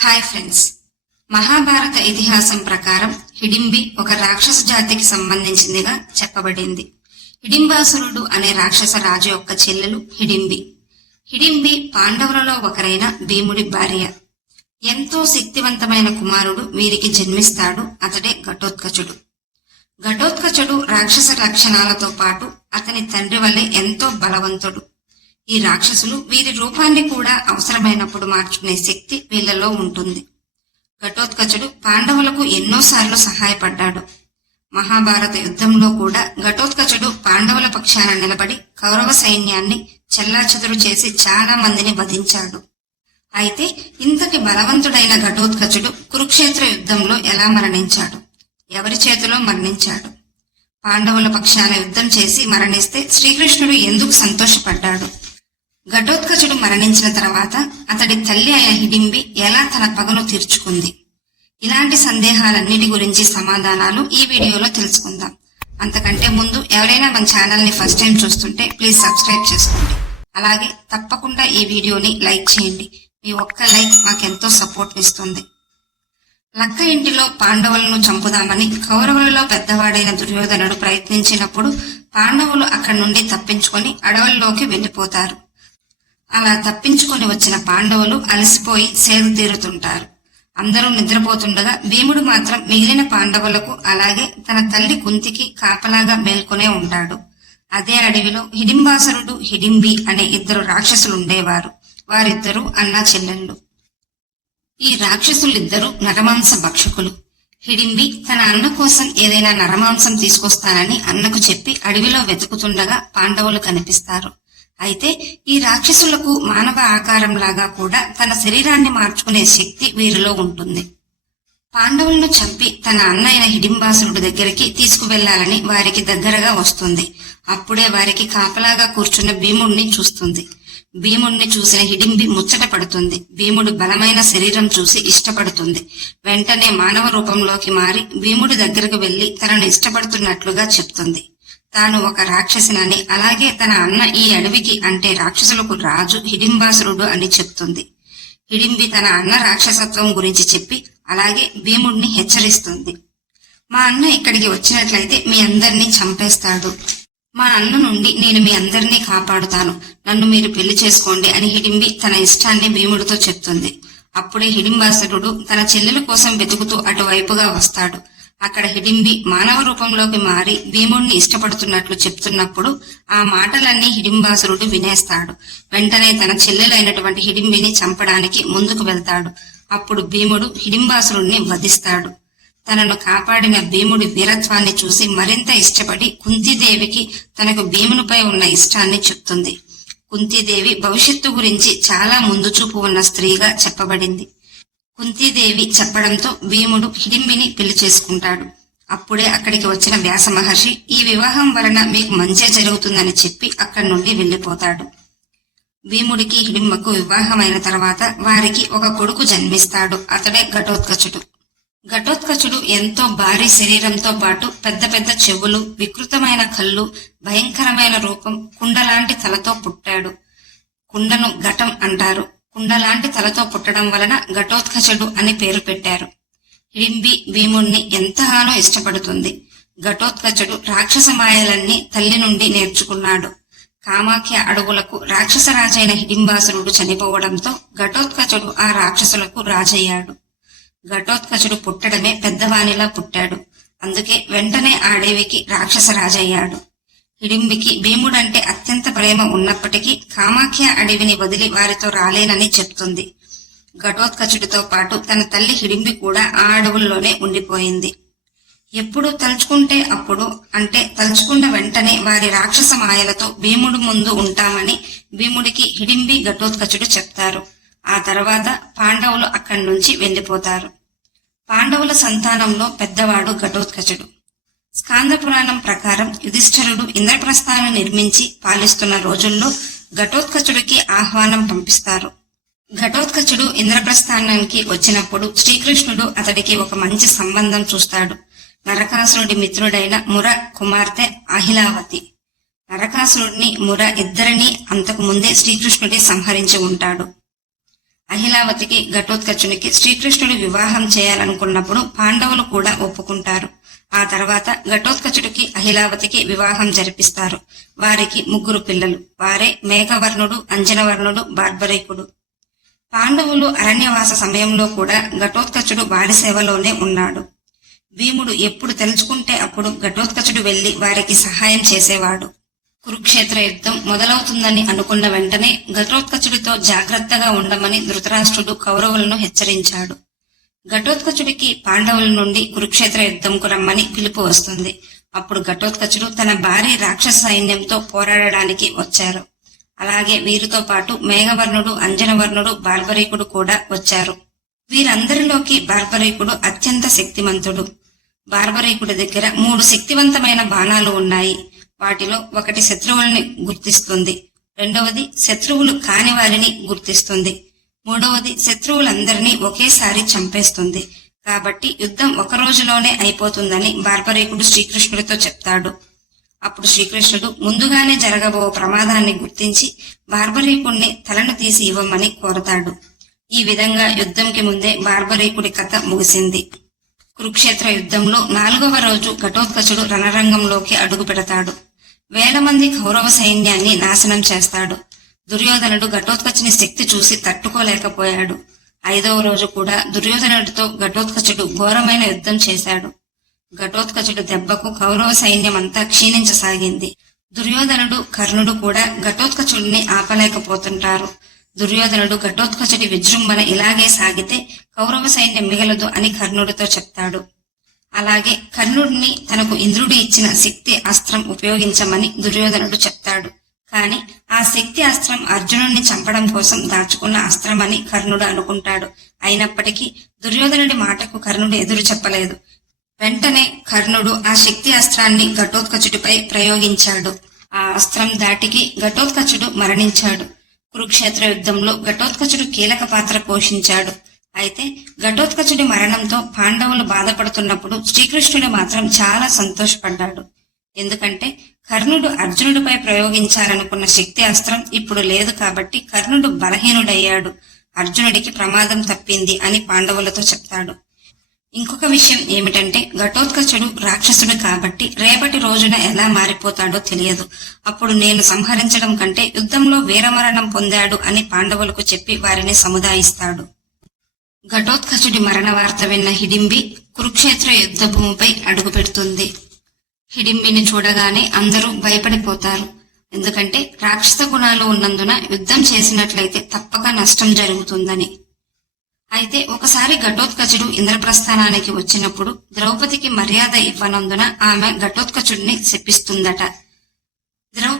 Hi friends Mahabharata ఇతిహాసం ప్రకారం హిడింబి ఒక రాక్షస జాతికి సంబంధించిందిగా చెప్పబడింది. హిడింబాసురుడు అనే రాక్షస రాజు యొక్క చెల్లెలు హిడింబి. హిడింబి పాండవులలో ఒకరైన భీముడి భార్య. ఎంతో శక్తివంతమైన కుమారుడు వీరికి జన్మిస్తాడు అతడే ఘటోత్కచుడు. ఘటోత్కచుడు రాక్షస లక్షణాలతో పాటు అతని తండ్రి వల్లే ఎంతో బలవంతుడు. ఈ రాక్షసులు వీరి రూపాన్ని కూడా అవసరమైనప్పుడు మార్చుకునే శక్తి వీళ్ళలో ఉంటుంది. ఘటోత్కచుడు పాండవులకు ఎన్నోసార్లు సహాయపడ్డాడు. మహాభారత యుద్ధంలో కూడా ఘటోత్కచుడు పాండవుల పక్షాన నిలబడి కౌరవ సైన్యాన్ని చెల్లాచెదురు చేసి చాలా మందిని వధించాడు. అయితే ఇంతటి బలవంతుడైన ఘటోత్కచుడు కురుక్షేత్ర యుద్ధంలో ఎలా మరణించాడు? ఎవరి చేతిలో మరణించాడు? పాండవుల పక్షాన యుద్ధం చేసి మరణిస్తే శ్రీకృష్ణుడు ఎందుకు సంతోషపడ్డాడు? ఘటోత్కచుడు మరణించిన తర్వాత అతడి తల్లి అయిన హిడింబి ఎలా తన పగను తీర్చుకుంది? ఇలాంటి సందేహాలన్నిటి గురించి సమాధానాలు ఈ వీడియోలో తెలుసుకుందాం. అంతకంటే ముందు ఎవరైనా మన ఛానల్ని ఫస్ట్ టైం చూస్తుంటే ప్లీజ్ సబ్స్క్రైబ్ చేసుకోండి. అలాగే తప్పకుండా ఈ వీడియోని లైక్ చేయండి. మీ ఒక్క లైక్ మాకెంతో సపోర్ట్ ఇస్తుంది. లక్క ఇంటిలో పాండవులను చంపుదామని కౌరవులలో పెద్దవాడైన దుర్యోధనుడు ప్రయత్నించినప్పుడు పాండవులు అక్కడి నుండి తప్పించుకొని అడవుల్లోకి వెళ్ళిపోతారు. అలా తప్పించుకొని వచ్చిన పాండవులు అలసిపోయి సేదతీరుతుంటారు అందరూ నిద్రపోతుండగా భీముడు మాత్రం మిగిలిన పాండవులకు అలాగే తన తల్లి కుంతికి కాపలాగా మేల్కొనే ఉంటాడు. అదే అడవిలో హిడింబాసరుడు హిడింబి అనే ఇద్దరు రాక్షసులుండేవారు. వారిద్దరూ అన్నా చెల్లెళ్ళు. ఈ రాక్షసులిద్దరూ నరమాంస భక్షకులు. హిడింబి తన అన్న కోసం ఏదైనా నరమాంసం తీసుకొస్తానని అన్నకు చెప్పి అడవిలో వెతుకుతుండగా పాండవులు కనిపిస్తారు. అయితే ఈ రాక్షసులకు మానవ ఆకారంలాగా కూడా తన శరీరాన్ని మార్చుకునే శక్తి వీరిలో ఉంటుంది. పాండవులను చంపి తన అన్నయ్య హిడింబాసురుడి దగ్గరికి తీసుకువెళ్ళాలని వారికి దగ్గరగా వస్తుంది. అప్పుడే వారికి కాపలాగా కూర్చున్న భీముణ్ణి చూస్తుంది. భీముణ్ణి చూసిన హిడింబి ముచ్చట పడుతుంది. భీముడు బలమైన శరీరం చూసి ఇష్టపడుతుంది. వెంటనే మానవ రూపంలోకి మారి భీముడి దగ్గరకు వెళ్ళి తనను ఇష్టపడుతున్నట్లుగా చెప్తుంది. తాను ఒక రాక్షసునని. అలాగే తన అన్న ఈ అడవికి అంటే రాక్షసులకు రాజు హిడింబాసురుడు అని చెప్తుంది. హిడింబి తన అన్న రాక్షసత్వం గురించి చెప్పి అలాగే భీముడిని హెచ్చరిస్తుంది. మా అన్న ఇక్కడికి వచ్చినట్లయితే మీ అందరినీ చంపేస్తాడు. మా అన్న నుండి నేను మీ అందరినీ కాపాడుతాను. నన్ను మీరు పెళ్ళి చేసుకోండి అని హిడింబి తన ఇష్టాన్ని భీముడితో చెప్తుంది. అప్పుడే హిడింబాసురుడు తన చెల్లెల కోసం వెతుకుతూ అటువైపుగా వస్తాడు. అక్కడ హిడింబి మానవ రూపంలోకి మారి భీముడిని ఇష్టపడుతున్నట్లు చెప్తున్నప్పుడు ఆ మాటలన్నీ హిడింబాసురుడు వినేస్తాడు. వెంటనే తన చెల్లెలైనటువంటి హిడింబిని చంపడానికి ముందుకు వెళ్తాడు. అప్పుడు భీముడు హిడింబాసురుణ్ణి వధిస్తాడు. తనను కాపాడిన భీముడి వీరత్వాన్ని చూసి మరింత ఇష్టపడి కుంతిదేవికి తనకు భీమునిపై ఉన్న ఇష్టాన్ని చెప్తుంది. కుంతిదేవి భవిష్యత్తు గురించి చాలా ముందు చూపు ఉన్న స్త్రీగా చెప్పబడింది. కుంతీదేవి చెప్పడంతో భీముడు హిడింబిని పెళ్ళి చేసుకుంటాడు. అప్పుడే అక్కడికి వచ్చిన వ్యాస మహర్షి ఈ వివాహం వలన మీకు మంచే జరుగుతుందని చెప్పి అక్కడి నుండి వెళ్ళిపోతాడు భీముడికి హిడింబకు వివాహమైన తర్వాత వారికి ఒక కొడుకు జన్మిస్తాడు. అతడే ఘటోత్కచుడు. ఘటోత్కచుడు ఎంతో భారీ శరీరంతో పాటు పెద్ద పెద్ద చెవులు వికృతమైన కళ్ళు భయంకరమైన రూపం కుండలాంటి తలతో పుట్టాడు. కుండను ఘటం అంటారు. కుండలాంటి తలతో పుట్టడం వలన ఘటోత్కచుడు అని పేరు పెట్టారు. హిడింబి భీముణ్ణి ఎంతగానో ఇష్టపడుతుంది. ఘటోత్కచుడు రాక్షస మాయలన్నీ తల్లి నుండి నేర్చుకున్నాడు. కామాఖ్య అడవులకు రాక్షస రాజైన హిడింబాసురుడు చనిపోవడంతో ఘటోత్కచుడు ఆ రాక్షసులకు రాజయ్యాడు. ఘటోత్కచుడు పుట్టడమే పెద్దవానిలా పుట్టాడు. అందుకే వెంటనే ఆ రాక్షస రాజయ్యాడు హిడింబికి భీముడంటే అత్యంత ప్రేమ ఉన్నప్పటికీ కామాఖ్య అడవిని వదిలి వారితో రాలేనని చెప్తుంది. ఘటోత్కచుడితో పాటు తన తల్లి హిడింబి కూడా ఆ అడవుల్లోనే ఉండిపోయింది. ఎప్పుడు తలుచుకుంటే అప్పుడు అంటే తలుచుకున్న వెంటనే వారి రాక్షస మాయలతో భీముడు ముందు ఉంటామని భీముడికి హిడింబి ఘటోత్కచుడు చెప్తారు. ఆ తర్వాత పాండవులు అక్కడి నుంచి వెళ్ళిపోతారు పాండవుల సంతానంలో పెద్దవాడు ఘటోత్కచుడు. స్కాంద పురాణం ప్రకారం యుధిష్ఠరుడు ఇంద్రప్రస్థానం నిర్మించి పాలిస్తున్న రోజుల్లో ఘటోత్కచుడికి ఆహ్వానం పంపిస్తారు. ఘటోత్కచుడు ఇంద్రప్రస్థానానికి వచ్చినప్పుడు శ్రీకృష్ణుడు అతడికి ఒక మంచి సంబంధం చూస్తాడు. నరకాసురుడి మిత్రుడైన ముర కుమార్తె అహిలావతి. నరకాసురుడిని ముర ఇద్దరిని అంతకు ముందే శ్రీకృష్ణుడి సంహరించి ఉంటాడు. అహిలావతికి ఘటోత్కచునికి శ్రీకృష్ణుడు వివాహం చేయాలనుకున్నప్పుడు పాండవులు కూడా ఒప్పుకుంటారు. ఆ తర్వాత ఘటోత్కచుడికి అహిలావతికి వివాహం జరిపిస్తారు. వారికి ముగ్గురు పిల్లలు. వారే మేఘవర్ణుడు అంజనవర్ణుడు బార్బరీకుడు. పాండవులు అరణ్యవాస సమయంలో కూడా ఘటోత్కచుడు వారి సేవలోనే ఉన్నాడు. భీముడు ఎప్పుడు తెలుసుకుంటే అప్పుడు ఘటోత్కచుడు వెళ్ళి వారికి సహాయం చేసేవాడు. కురుక్షేత్ర యుద్ధం మొదలవుతుందని అనుకున్న వెంటనే ఘటోత్కచుడితో జాగ్రత్తగా ఉండమని ధృతరాష్ట్రుడు కౌరవులను హెచ్చరించాడు. ఘటోత్కచుడికి పాండవుల నుండి కురుక్షేత్ర యుద్ధంకు రమ్మని పిలుపు వస్తుంది. అప్పుడు ఘటోత్కచుడు తన భారీ రాక్షస సైన్యంతో పోరాడడానికి వచ్చారు. అలాగే వీరితో పాటు మేఘవర్ణుడు అంజనవర్ణుడు బార్బరీకుడు కూడా వచ్చారు. వీరందరిలోకి బార్బరీకుడు అత్యంత శక్తిమంతుడు. బార్బరీకుడి దగ్గర మూడు శక్తివంతమైన బాణాలు ఉన్నాయి. వాటిలో ఒకటి శత్రువుల్ని గుర్తిస్తుంది. రెండవది శత్రువులు కాని వారిని గుర్తిస్తుంది. మూడవది శత్రువులందరినీ ఒకేసారి చంపేస్తుంది. కాబట్టి యుద్ధం ఒక రోజులోనే అయిపోతుందని బార్పరేకుడు శ్రీకృష్ణుడితో చెప్తాడు. అప్పుడు శ్రీకృష్ణుడు ముందుగానే జరగబో ప్రమాదాన్ని గుర్తించి బార్బరీకుణ్ణి తలను తీసి ఇవ్వమని కోరతాడు. ఈ విధంగా యుద్ధంకి ముందే బార్బరీకుడి కథ ముగిసింది. కురుక్షేత్ర యుద్ధంలో నాలుగవ రోజు ఘటోత్కచుడు రణరంగంలోకి అడుగు పెడతాడు వేల మంది కౌరవ సైన్యాన్ని నాశనం చేస్తాడు. దుర్యోధనుడు ఘటోత్కచుని శక్తి చూసి తట్టుకోలేకపోయాడు. ఐదవ రోజు కూడా దుర్యోధనుడితో ఘటోత్కచుడు ఘోరమైన యుద్ధం చేశాడు. ఘటోత్కచుడు దెబ్బకు కౌరవ సైన్యం అంతా క్షీణించసాగింది. దుర్యోధనుడు కర్ణుడు కూడా ఘటోత్కచుడిని ఆపలేకపోతుంటారు. దుర్యోధనుడు ఘటోత్కచుడి విజృంభణ ఇలాగే సాగితే కౌరవ సైన్యం మిగలదు అని కర్ణుడితో చెప్తాడు. అలాగే కర్ణుడిని తనకు ఇంద్రుడు ఇచ్చిన శక్తి అస్త్రం ఉపయోగించమని దుర్యోధనుడు చెప్తాడు. కానీ ఆ శక్తి అస్త్రం అర్జునుడిని చంపడం కోసం దాచుకున్న అస్త్రం అని కర్ణుడు అనుకుంటాడు. అయినప్పటికీ దుర్యోధనుడి మాటకు కర్ణుడు ఎదురు చెప్పలేదు. వెంటనే కర్ణుడు ఆ శక్తి అస్త్రాన్ని ఘటోత్కచుడిపై ప్రయోగించాడు. ఆ అస్త్రం దాటికి ఘటోత్కచుడు మరణించాడు. కురుక్షేత్ర యుద్ధంలో ఘటోత్కచుడు కీలక పాత్ర పోషించాడు. అయితే ఘటోత్కచుడి మరణంతో పాండవులు బాధపడుతున్నప్పుడు శ్రీకృష్ణుడు మాత్రం చాలా సంతోషపడ్డాడు. ఎందుకంటే కర్ణుడు అర్జునుడిపై ప్రయోగించాలనుకున్న శక్తి అస్త్రం ఇప్పుడు లేదు కాబట్టి కర్ణుడు బలహీనుడయ్యాడు. అర్జునుడికి ప్రమాదం తప్పింది అని పాండవులతో చెప్తాడు. ఇంకొక విషయం ఏమిటంటే ఘటోత్కచుడు రాక్షసుడు కాబట్టి రేపటి రోజున ఎలా మారిపోతాడో తెలియదు. అప్పుడు నేను సంహరించడం కంటే యుద్ధంలో వీరమరణం పొందాడు అని పాండవులకు చెప్పి వారిని సముదాయిస్తాడు. ఘటోత్కచుడి మరణ వార్త విన్న హిడింబి కురుక్షేత్ర యుద్ధ భూమిపై అడుగుపెడుతుంది. హిడింబిని చూడగానే అందరూ భయపడిపోతారు. ఎందుకంటే రాక్షస గుణాలు ఉన్నందున యుద్ధం చేసినట్లయితే తప్పక నష్టం జరుగుతుందని. అయితే ఒకసారి ఘటోత్కచుడు ఇంద్రప్రస్థానానికి వచ్చినప్పుడు ద్రౌపదికి మర్యాద ఇవ్వనందున ఆమె ఘటోత్కచుడిని శపిస్తుందట.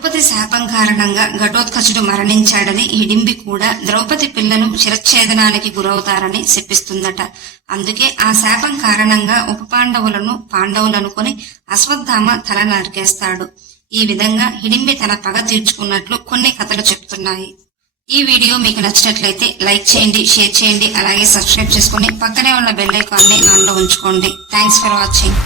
ద్రౌపది శాపం కారణంగా ఘటోత్కచుడు మరణించాడని హిడింబి కూడా ద్రౌపది పిల్లను శిరచ్ఛేదనానికి గురవుతారని చెప్పిస్తుందట అందుకే ఆ శాపం కారణంగా ఉప పాండవులను పాండవులనుకుని అశ్వత్థామ తల నరికేస్తాడు. ఈ విధంగా హిడింబి తన పగ తీర్చుకున్నట్లు కొన్ని కథలు చెప్తున్నాయి. ఈ వీడియో మీకు నచ్చినట్లయితే లైక్ చేయండి షేర్ చేయండి అలాగే సబ్స్క్రైబ్ చేసుకుని పక్కనే ఉన్న బెల్ ఐకాన్ని ఆన్లో ఉంచుకోండి. Thanks for watching.